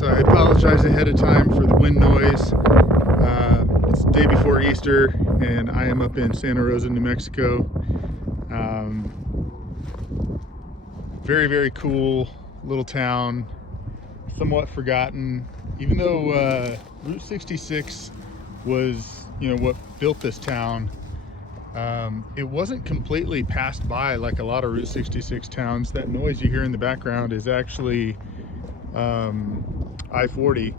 so I apologize ahead of time for the wind noise. It's the day before Easter, and I am up in Santa Rosa, New Mexico. Very, very cool little town, somewhat forgotten. Even though Route 66 was, what built this town, it wasn't completely passed by like a lot of Route 66 towns. That noise you hear in the background is actually I-40,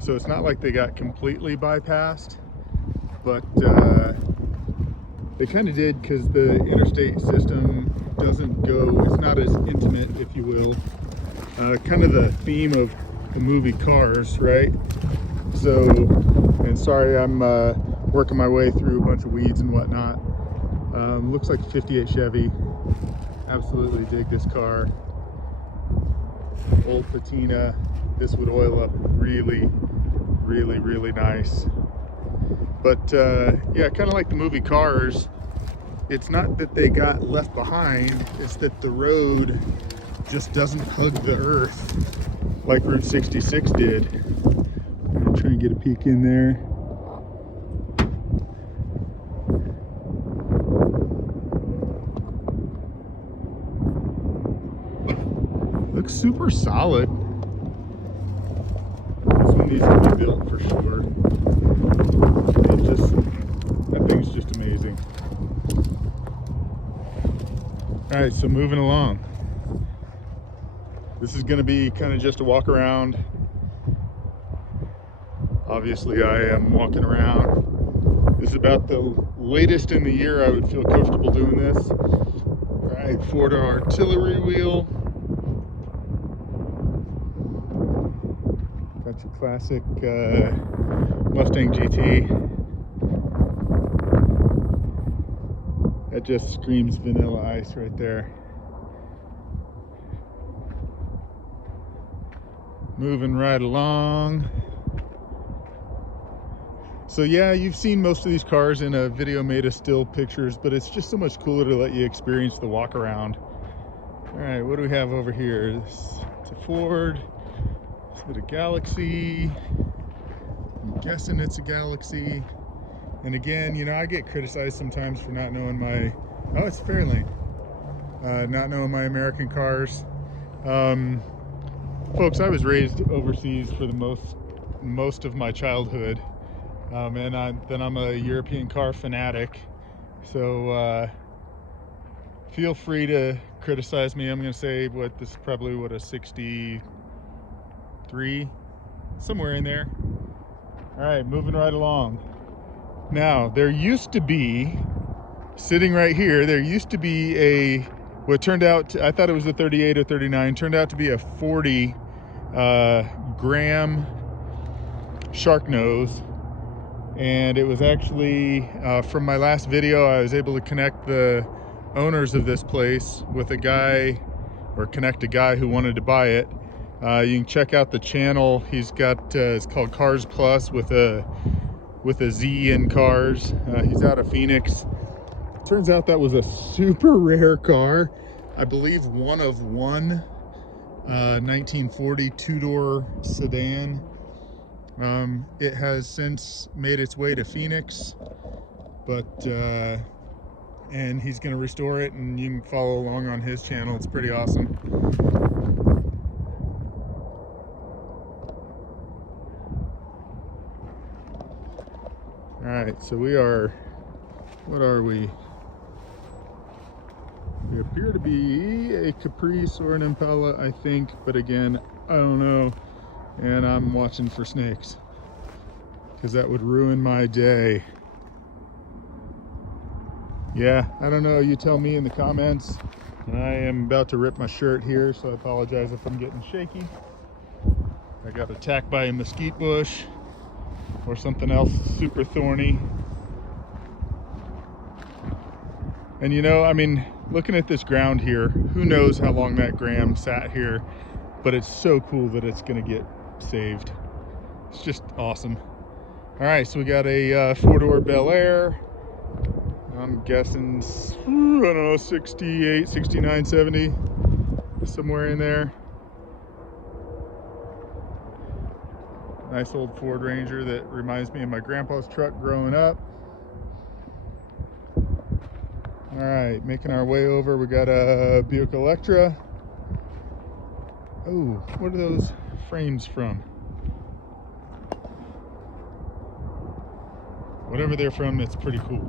so it's not like they got completely bypassed, but they kind of did, because the interstate system doesn't go, it's not as intimate, if you will. Kind of the theme of the movie Cars, right? So, and sorry, I'm working my way through a bunch of weeds and whatnot. Looks like a 58 Chevy. Absolutely dig this car. Old patina. This would oil up really, really, really nice. But yeah, kind of like the movie Cars, it's not that they got left behind, it's that the road just doesn't hug the earth like Route 66 did. I'm gonna try and get a peek in there. Looks super solid. This one needs to be built for sure. That thing's just amazing. All right, so moving along. This is gonna be kind of just a walk around. Obviously, I am walking around. This is about the latest in the year I would feel comfortable doing this. All right, Ford artillery wheel. Got your classic Mustang GT. That just screams vanilla ice right there. Moving right along. So yeah, you've seen most of these cars in a video made of still pictures, but it's just so much cooler to let you experience the walk around. All right, what do we have over here? It's a Ford. Is it a Galaxy? I'm guessing it's a Galaxy. And again, I get criticized sometimes for not knowing my, oh, it's Fairlane. Not knowing my American cars. Folks, I was raised overseas for the most of my childhood. And I'm a European car fanatic. So feel free to criticize me. I'm gonna say this is probably a 63, somewhere in there. All right, moving right along. Now, there used to be, sitting right here, there used to be what turned out, I thought it was a 38 or 39, turned out to be a 40 gram shark nose. And it was actually, from my last video, I was able to connect the owners of this place with a guy, or connect a guy who wanted to buy it. You can check out the channel. He's got, it's called Cars Plus with a Z in cars. He's out of Phoenix. Turns out that was a super rare car. I believe one of one 1940 two-door sedan. It has since made its way to Phoenix, but and he's going to restore it, and you can follow along on his channel. It's pretty awesome. All right, so we are, what are we? We appear to be a Caprice or an Impala, I think, but again, I don't know. And I'm watching for snakes, because that would ruin my day. Yeah, I don't know, you tell me in the comments. I am about to rip my shirt here, so I apologize if I'm getting shaky. I got attacked by a mesquite bush or something else super thorny. And I mean, looking at this ground here, who knows how long that gram sat here, but it's so cool that it's gonna get saved. It's just awesome. All right, so we got a four-door Bel Air. I'm guessing, I don't know, 68, 69, 70, somewhere in there. Nice old Ford Ranger that reminds me of my grandpa's truck growing up. All right, making our way over. We got a Buick Electra. Oh, what are those frames from? Whatever they're from, that's pretty cool.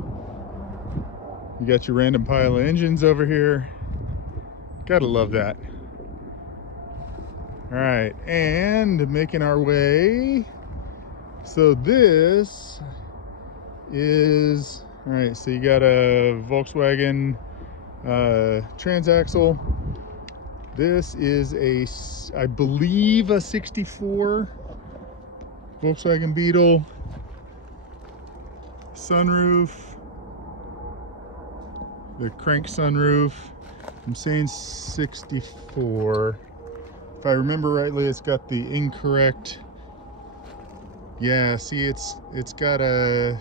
You got your random pile of engines over here. Gotta love that. All right, and making our way. So this is, all right, so you got a Volkswagen transaxle. This is I believe a 64 Volkswagen Beetle. Sunroof, the crank sunroof. I'm saying 64. If I remember rightly, it's got the incorrect. Yeah, see, it's got a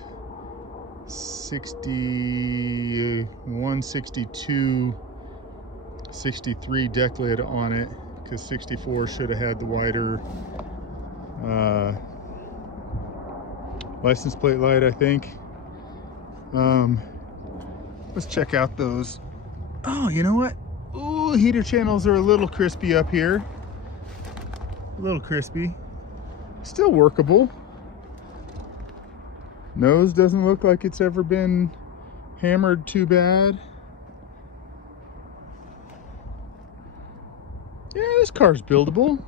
61, 62, 63 deck lid on it, because 64 should have had the wider license plate light, I think. Let's check out those. Oh, you know what? Ooh, heater channels are a little crispy up here. A little crispy. Still workable. Nose doesn't look like it's ever been hammered too bad. Yeah, this car's buildable.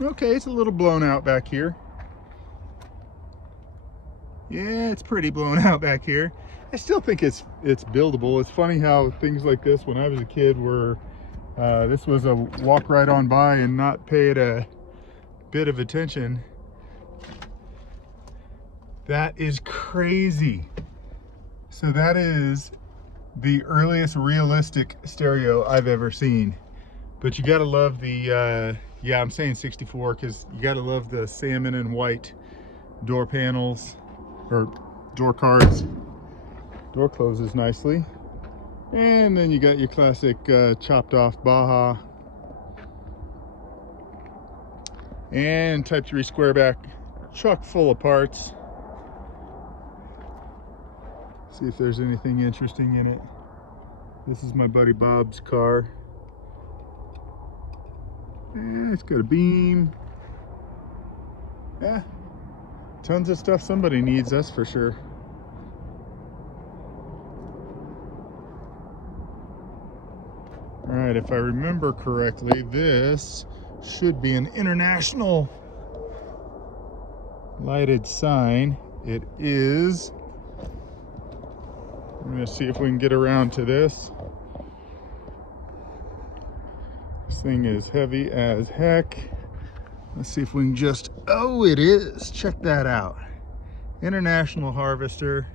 Okay, it's a little blown out back here. Yeah, it's pretty blown out back here. I still think it's buildable. It's funny how things like this, when I was a kid, were this was a walk right on by and not paid a bit of attention. That is crazy. So that is the earliest realistic stereo I've ever seen. But you gotta love the, yeah, I'm saying 64 because you gotta love the salmon and white door panels, or door cards. Door closes nicely. And then you got your classic chopped off Baja. And Type 3 square back, chock full of parts. See if there's anything interesting in it. This is my buddy Bob's car. And it's got a beam. Yeah, tons of stuff somebody needs, that's for sure. All right, if I remember correctly, this should be an international lighted sign. It is. I'm gonna see if we can get around to this. This thing is heavy as heck. Let's see if we can just, oh, it is. Check that out. International Harvester,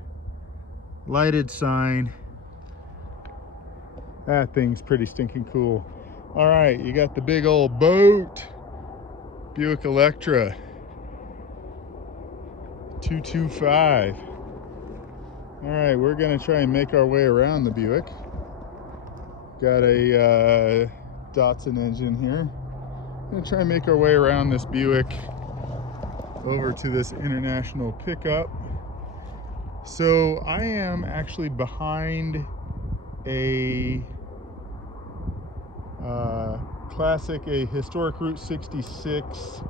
lighted sign. That thing's pretty stinking cool. All right, you got the big old boat. Buick Electra 225. All right, we're gonna try and make our way around the Buick. Got a Datsun engine here. Gonna try and make our way around this Buick over to this international pickup. So I am actually behind a a historic Route 66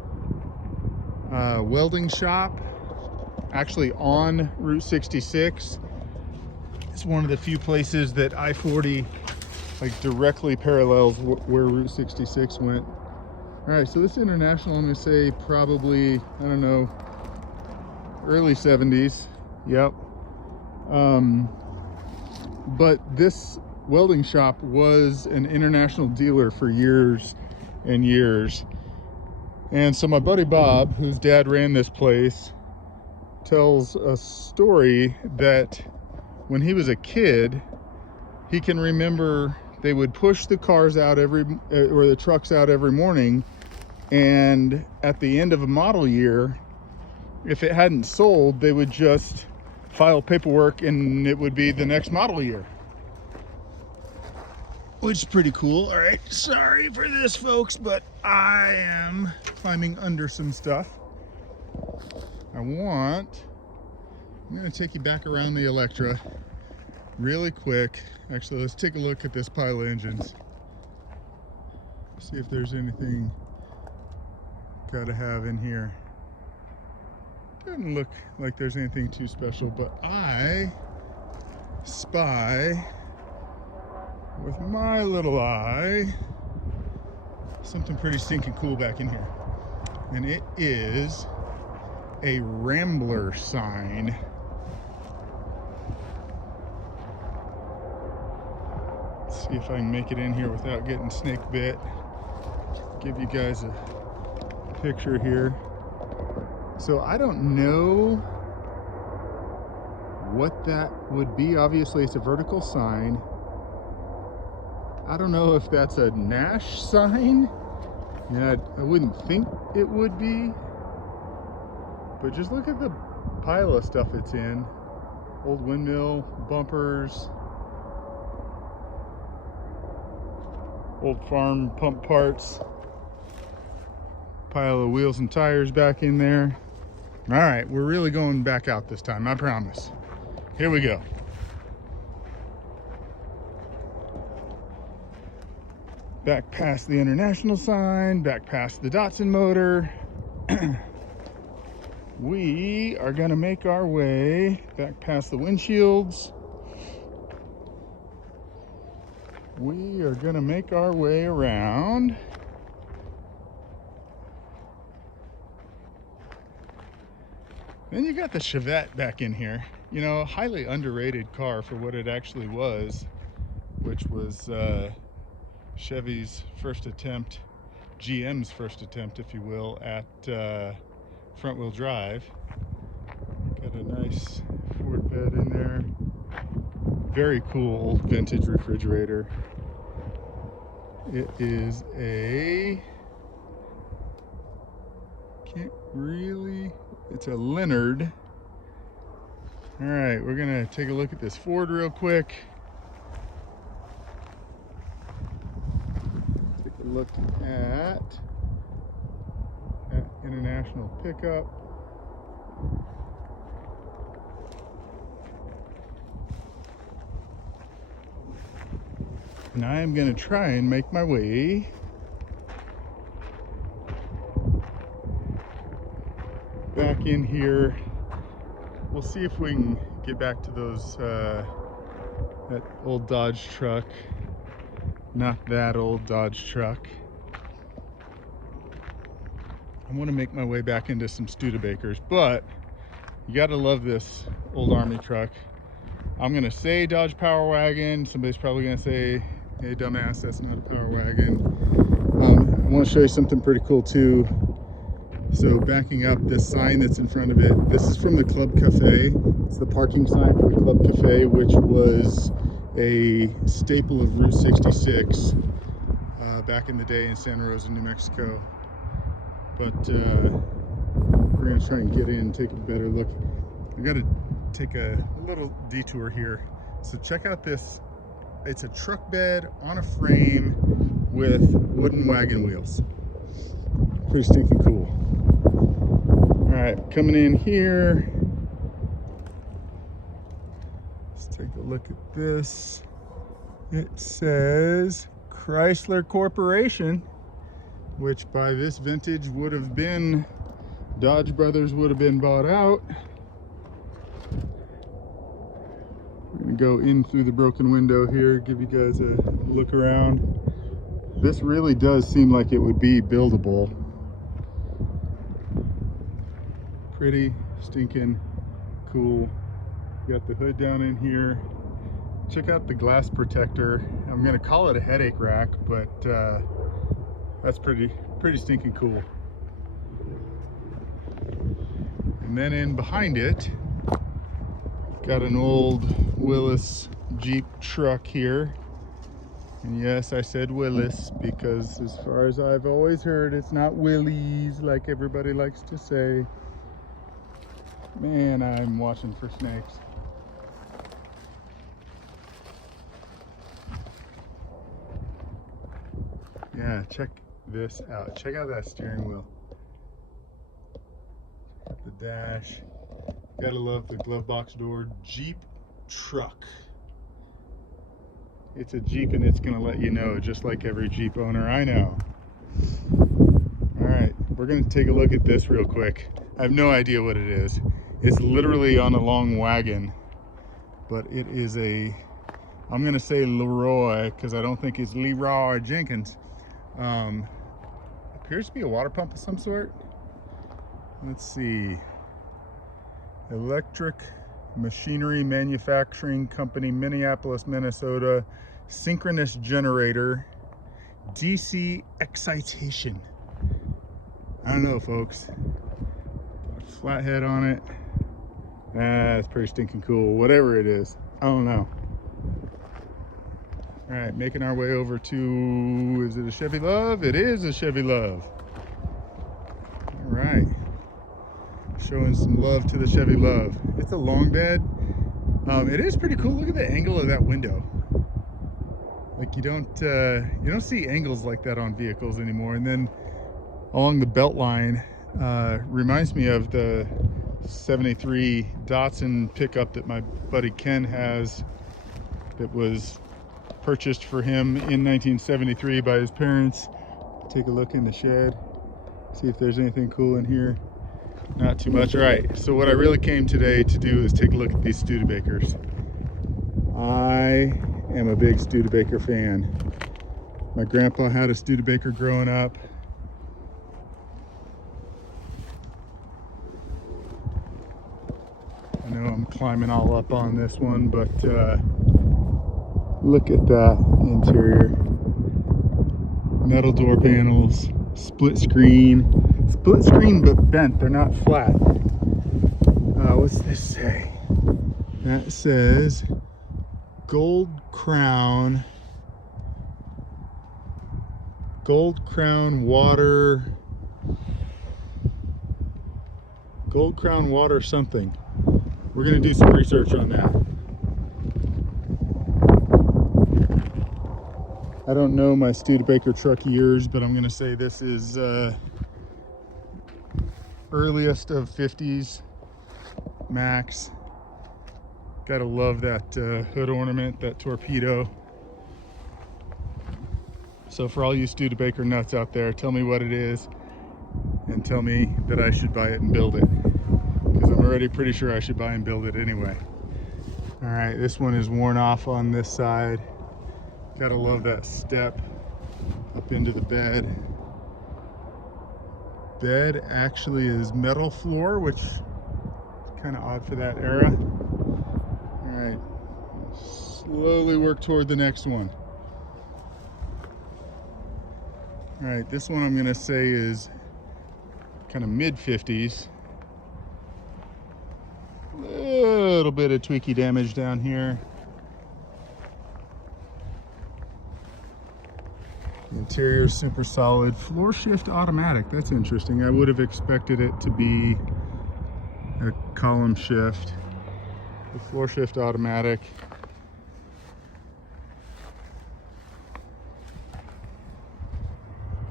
welding shop, actually on Route 66. It's one of the few places that I-40 like directly parallels where Route 66 went. All right, so this international, I'm gonna say probably, I don't know, early 70s. Yep. But this welding shop was an international dealer for years and years. And so my buddy Bob, whose dad ran this place, tells a story that when he was a kid, he can remember they would push the cars out or the trucks out every morning, and at the end of a model year, if it hadn't sold, they would just file paperwork and it would be the next model year, which is pretty cool. All right, sorry for this, folks, but I am climbing under some stuff. I'm going to take you back around the Electra really quick. Actually, let's take a look at this pile of engines. See if there's anything gotta have in here. Doesn't look like there's anything too special, but I spy with my little eye something pretty stinking cool back in here. And it is a Rambler sign. Let's see if I can make it in here without getting snake bit. Give you guys a picture here. So I don't know what that would be. Obviously it's a vertical sign. I don't know if that's a Nash sign. Yeah, I wouldn't think it would be. But just look at the pile of stuff it's in. Old windmill, bumpers, old farm pump parts, pile of wheels and tires back in there. All right, we're really going back out this time, I promise. Here we go. Back past the International sign, back past the Datsun motor. We are gonna make our way back past the windshields. We are gonna make our way around. Then you got the Chevette back in here. You know, a highly underrated car for what it actually was, which was Chevy's first attempt, GM's first attempt, if you will, at front wheel drive. Got a nice Ford bed in there. Very cool old vintage refrigerator. It is a, can't really, it's a Leonard. All right, we're gonna take a look at this Ford real quick. Take a look at that International pickup. And I am going to try and make my way back in here. We'll see if we can get back to those, that old Dodge truck. Not that old Dodge truck. I want to make my way back into some Studebakers, but you got to love this old Army truck. I'm going to say Dodge Power Wagon. Somebody's probably going to say, hey, dumbass, that's not a Power Wagon. I want to show you something pretty cool too. So backing up, this sign that's in front of it, this is from the Club Cafe. It's the parking sign for the Club Cafe, which was a staple of Route 66 back in the day in Santa Rosa, New Mexico. But we're going to try and get in and take a better look. I got to take a little detour here. So check out this. It's a truck bed on a frame with wooden wagon wheels. Pretty stinking cool. All right, coming in here. Let's take a look at this. It says Chrysler Corporation, which by this vintage would have been Dodge Brothers would have been bought out. We're gonna go in through the broken window here, give you guys a look around. This really does seem like it would be buildable. Pretty stinking cool. Got the hood down in here. Check out the glass protector. I'm gonna call it a headache rack, but that's pretty stinking cool. And then in behind it, got an old Willis Jeep truck here. And yes, I said Willis because as far as I've always heard, it's not Willys like everybody likes to say. Man, I'm watching for snakes. Yeah, check this out. Check out that steering wheel. The dash. Gotta love the glove box door. Jeep truck. It's a Jeep and it's gonna let you know, just like every Jeep owner I know. All right, we're gonna take a look at this real quick. I have no idea what it is. It's literally on a long wagon, but it is a, I'm gonna say Leroy, because I don't think it's Leroy Jenkins. Appears to be a water pump of some sort. Let's see. Electric Machinery Manufacturing Company, Minneapolis, Minnesota. Synchronous generator. DC excitation. I don't know, folks. Flathead on it. That's pretty stinking cool. Whatever it is, I don't know. All right, making our way over to, is it a Chevy Love? It is a Chevy Love. All right. Showing some love to the Chevy Love. It's a long bed. It is pretty cool. Look at the angle of that window. Like you don't see angles like that on vehicles anymore. And then along the belt line, reminds me of the 73 Datsun pickup that my buddy Ken has, that was purchased for him in 1973 by his parents. Take a look in the shed, see if there's anything cool in here. Not too much. All right, so what I really came today to do is take a look at these Studebakers. I am a big Studebaker fan. My grandpa had a Studebaker growing up. I know I'm climbing all up on this one, but look at that interior. Metal door panels, split screen but bent, they're not flat. What's this say? That says Gold Crown water something. We're gonna do some research on that. I don't know my Studebaker truck years, but I'm gonna say this is earliest of 50s max. Gotta love that hood ornament, that torpedo. So for all you Studebaker nuts out there, tell me what it is and tell me that I should buy it and build it, because I'm already pretty sure I should buy and build it anyway. All right, this one is worn off on this side. Gotta love that step up into the bed. Bed actually is metal floor, which is kind of odd for that era. All right, slowly work toward the next one. All right, this one I'm gonna say is kind of mid-50s. Little bit of tweaky damage down here. Interior super solid. Floor shift automatic. That's interesting. I would have expected it to be a column shift. The floor shift automatic.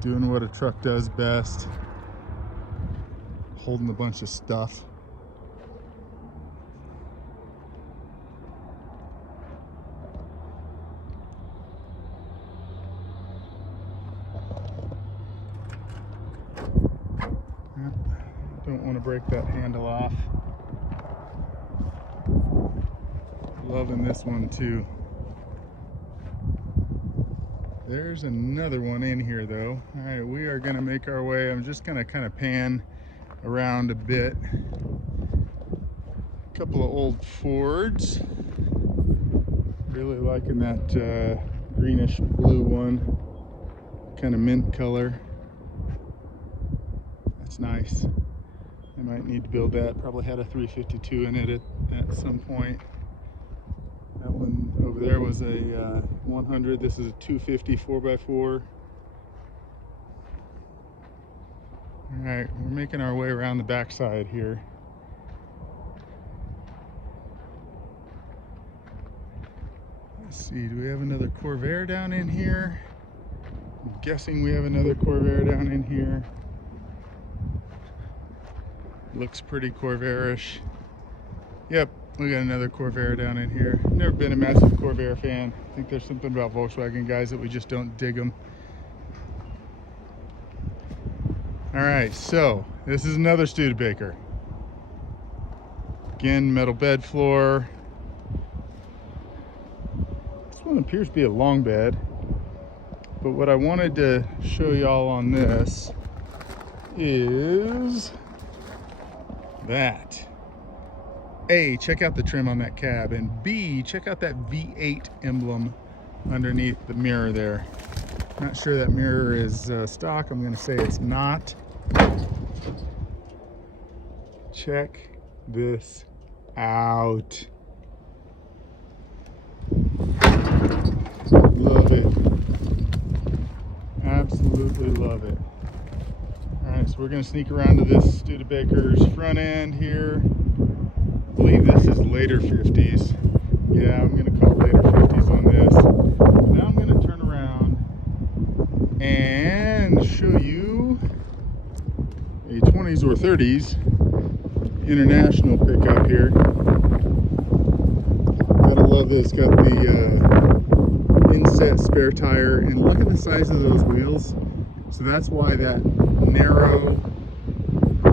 Doing what a truck does best. Holding a bunch of stuff. Don't want to break that handle off. Loving this one too. There's another one in here though. All right, we are gonna make our way. I'm just gonna kind of pan around a bit. A couple of old Fords. Really liking that greenish blue one. Kind of mint color. That's nice. I might need to build that. Probably had a 352 in it at some point. That one over there was a 100. This is a 250 4x4. All right, we're making our way around the backside here. Let's see, do we have another Corvair down in here? I'm guessing we have another Corvair down in here. Looks pretty Corvair-ish. Yep, we got another Corvair down in here. Never been a massive Corvair fan. I think there's something about Volkswagen guys that we just don't dig them. Alright, so this is another Studebaker. Again, metal bed floor. This one appears to be a long bed. But what I wanted to show y'all on this is that. A, check out the trim on that cab, and B, check out that V8 emblem underneath the mirror there. Not sure that mirror is stock. I'm going to say it's not. Check this out. Love it. Absolutely love it. Alright, so we're going to sneak around to this Studebaker's front end here. I believe this is later 50s. Yeah, I'm going to call later 50s on this. Now I'm going to turn around and show you a 20s or 30s international pickup here. Gotta love this. Got the inset spare tire, and look at the size of those wheels. So that's why that narrow,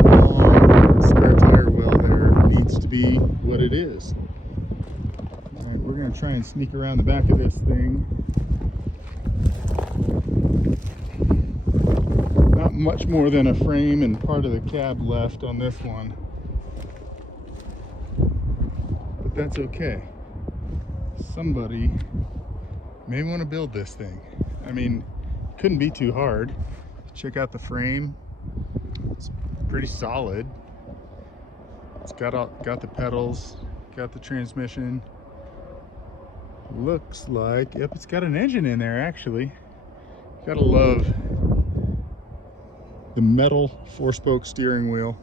long spare tire well there needs to be what it is. All right, we're going to try and sneak around the back of this thing. Not much more than a frame and part of the cab left on this one. But that's okay. Somebody may want to build this thing. I mean, couldn't be too hard. Check out the frame. It's pretty solid. It's got the pedals, got the transmission. Looks like, yep, it's got an engine in there actually. Gotta love the metal 4-spoke steering wheel.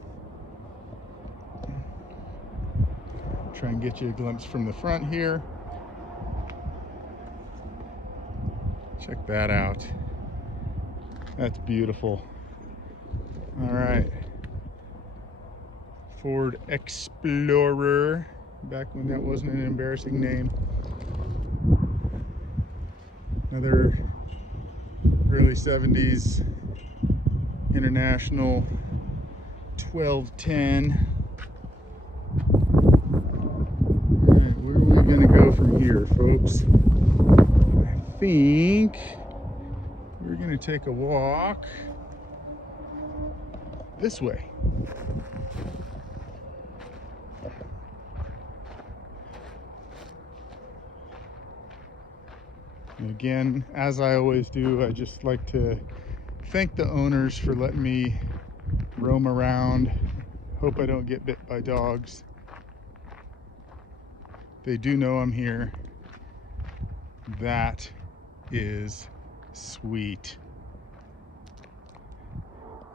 Try and get you a glimpse from the front here. Check that out. That's beautiful. All right. Ford Explorer, back when that wasn't an embarrassing name. Another early 70s International 1210. All right, where are we gonna go from here, folks? I think we're gonna take a walk this way. And again, as I always do, I just like to thank the owners for letting me roam around. Hope I don't get bit by dogs. They do know I'm here. That is sweet.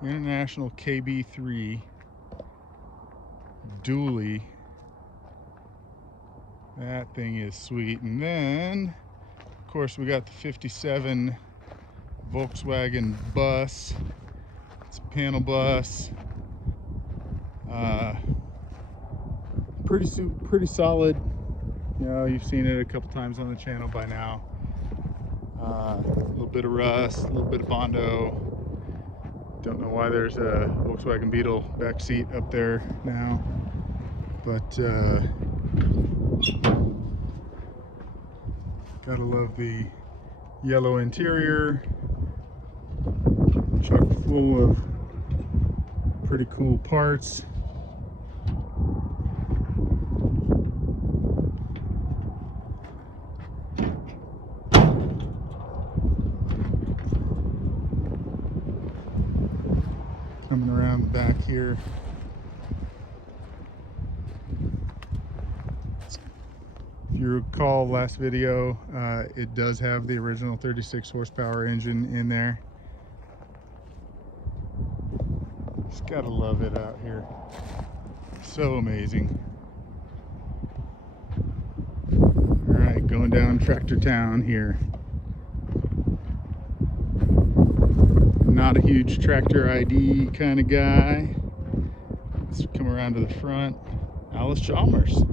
International KB3 dually. That thing is sweet. And then, of course, we got the 57 Volkswagen bus. It's a panel bus. Pretty solid. You know, you've seen it a couple times on the channel by now. A little bit of rust, a little bit of Bondo. Don't know why there's a Volkswagen Beetle back seat up there now, but gotta love the yellow interior, chock full of pretty cool parts. Coming around the back here. If you recall last video, it does have the original 36 horsepower engine in there. Just gotta love it out here. So amazing. All right, going down Tractor Town here. Not a huge tractor ID kind of guy. Let's come around to the front. Alice Chalmers.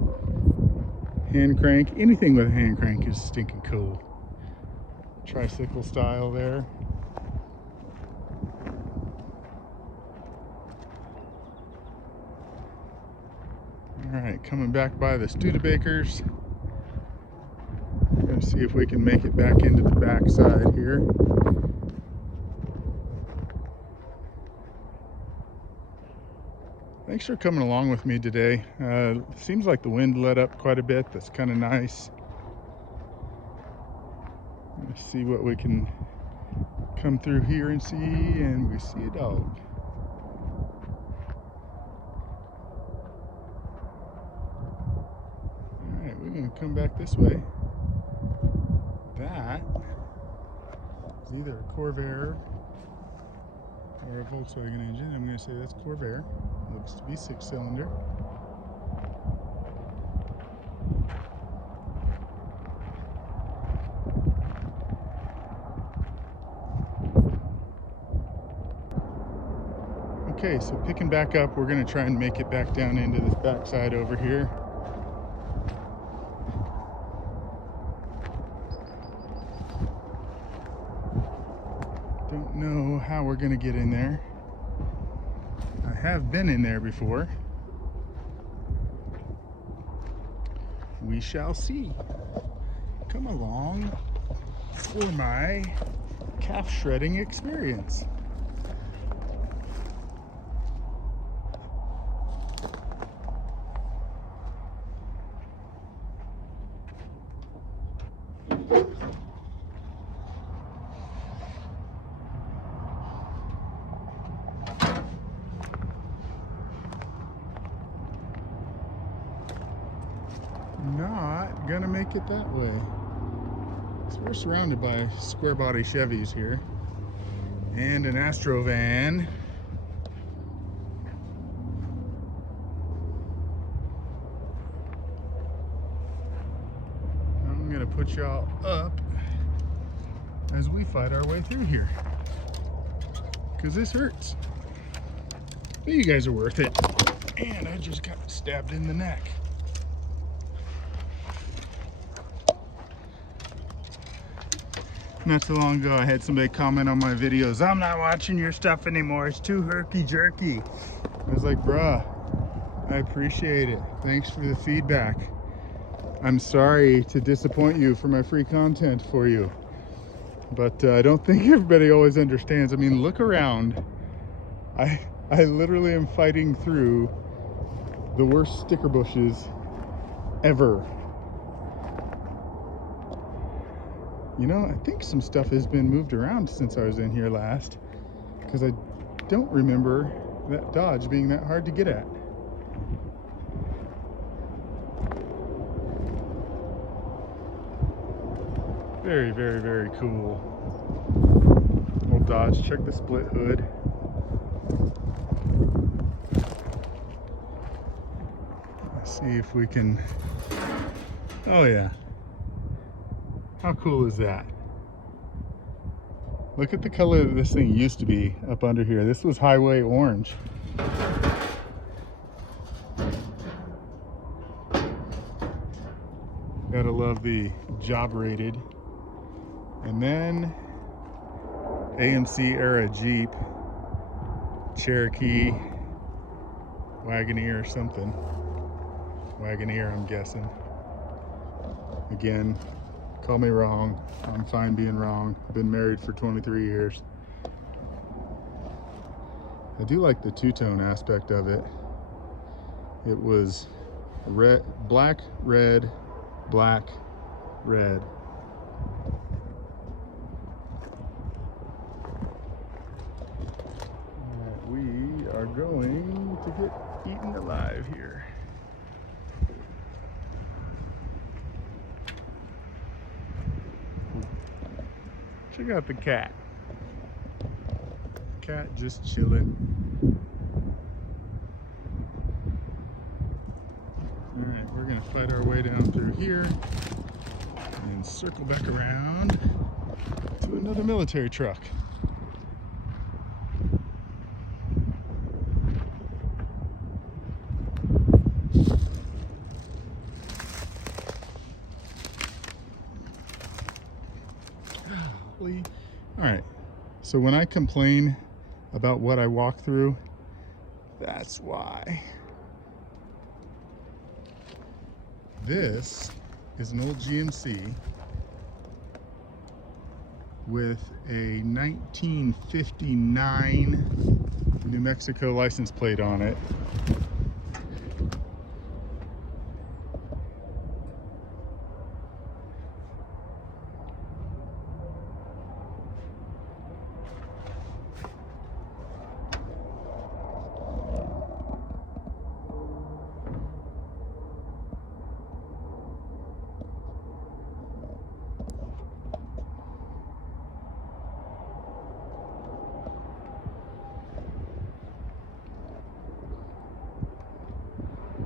Hand crank. Anything with a hand crank is stinking cool. Tricycle style there. Alright, coming back by the Studebakers. Gonna see if we can make it back into the back side here. Thanks for coming along with me today. Seems like the wind let up quite a bit. That's kind of nice. Let's see what we can come through here and see, and we see a dog. Alright, we're going to come back this way. That is either a Corvair or a Volkswagen engine. I'm going to say that's Corvair. Looks to be 6-cylinder. Okay, so picking back up, we're going to try and make it back down into this backside over here. Don't know how we're going to get in there. I have been in there before. We shall see. Come along for my calf shredding experience. Not gonna make it that way. So we're surrounded by square body Chevys here and an Astro van. I'm gonna put y'all up as we fight our way through here, because this hurts. But you guys are worth it. And I just got stabbed in the neck. Not too long ago, I had somebody comment on my videos, "I'm not watching your stuff anymore, it's too herky-jerky." I was like, bruh, I appreciate it. Thanks for the feedback. I'm sorry to disappoint you for my free content for you. But I don't think everybody always understands. I mean, look around. I literally am fighting through the worst sticker bushes ever. You know, I think some stuff has been moved around since I was in here last, because I don't remember that Dodge being that hard to get at. Very, very, very cool. Old Dodge. Check the split hood. Let's see if we can... Oh yeah. How cool is that? Look at the color that this thing used to be up under here. This was highway orange. Gotta love the job rated. And then AMC era Jeep, Cherokee, Wagoneer or something. Wagoneer, I'm guessing. Again, call me wrong. I'm fine being wrong. I've been married for 23 years. I do like the two-tone aspect of it. It was red, black, red, black, red. We are going to get eaten alive here. Check out the cat. Cat just chilling. Alright, we're gonna fight our way down through here and circle back around to another military truck. Golly. All right, so when I complain about what I walk through, that's why. This is an old GMC with a 1959 New Mexico license plate on it.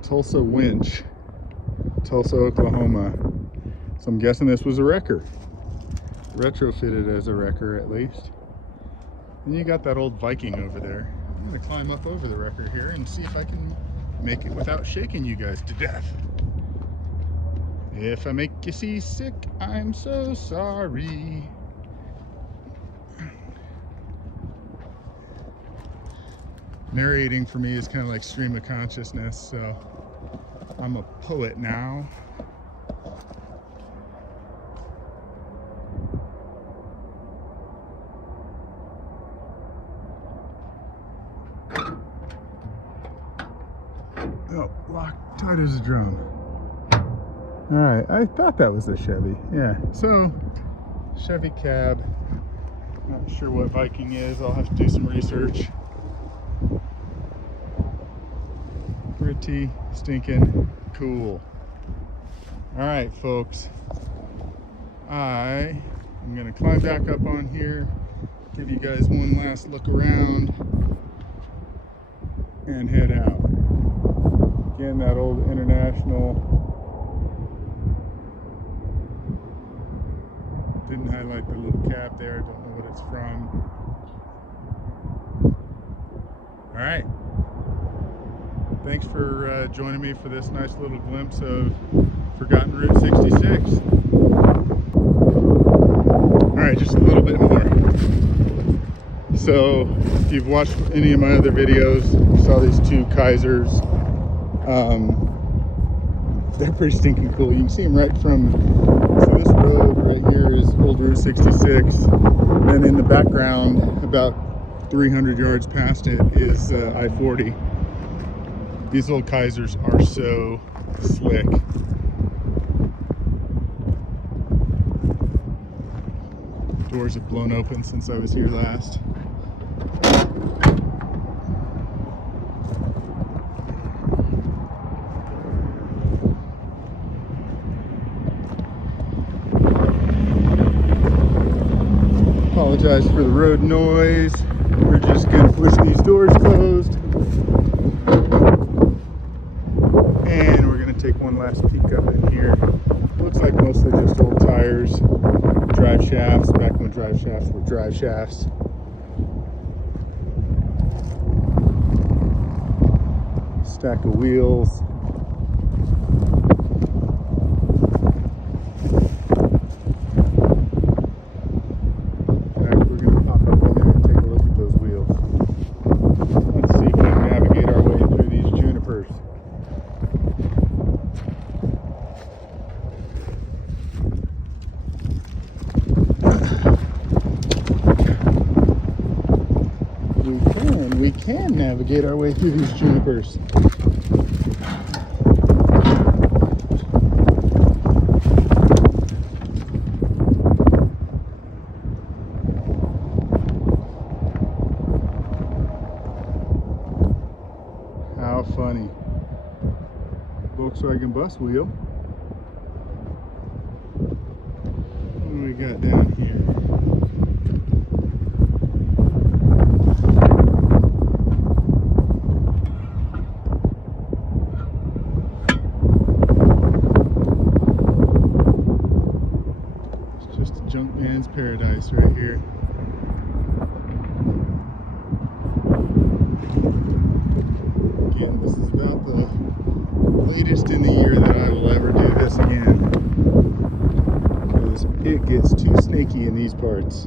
Tulsa winch, Tulsa, Oklahoma. So I'm guessing this was a wrecker. Retrofitted as a wrecker at least. And you got that old Viking over there. I'm gonna climb up over the wrecker here and see if I can make it without shaking you guys to death. If I make you seasick, I'm so sorry. Narrating for me is kind of like stream of consciousness, so I'm a poet now. Oh, locked tight as a drum. All right, I thought that was a Chevy. Yeah, so Chevy cab. Not sure what Viking is. I'll have to do some research. Pretty stinking cool. All right, folks. I am gonna climb back up on here, give you guys one last look around, and head out. Again, that old International. Didn't highlight the little cab there. Don't know what it's from. All right. Thanks for joining me for this nice little glimpse of forgotten Route 66. All right, just a little bit more. So if you've watched any of my other videos, you saw these two Kaisers. They're pretty stinking cool. You can see them right from, so this road right here is old Route 66. And in the background, about 300 yards past it, is I-40. These old Kaisers are so slick. Doors have blown open since I was here last. Apologize for the road noise. We're just gonna push these doors closed. And we're gonna take one last peek up in here. Looks like mostly just old tires, drive shafts, back when drive shafts were drive shafts. Stack of wheels. We can navigate our way through these junipers. How funny. Volkswagen bus wheel. What do we got down here? Junkman's paradise right here. Again, this is about the latest in the year that I will ever do this again. Because It gets too snaky in these parts.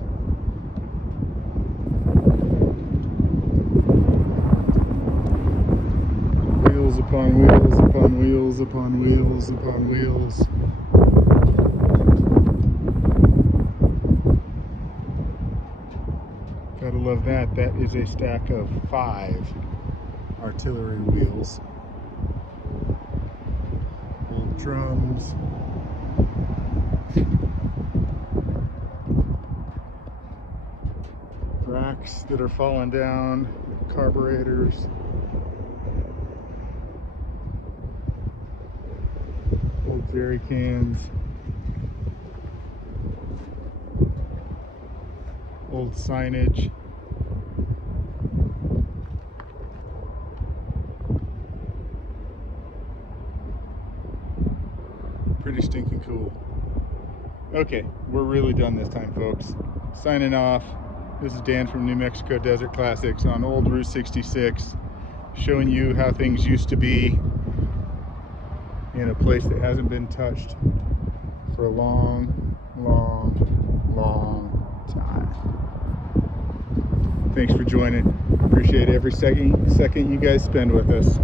Wheels upon wheels upon wheels upon wheels upon wheels. Gotta love that. That is a stack of 5 artillery wheels. Old drums. Racks that are falling down. Carburetors. Old jerry cans. Old signage. Pretty stinking cool. Okay, we're really done this time, folks. Signing off. This is Dan from New Mexico Desert Classics on old Route 66, showing you how things used to be in a place that hasn't been touched for a long, long, long time. Thanks for joining. Appreciate every second you guys spend with us.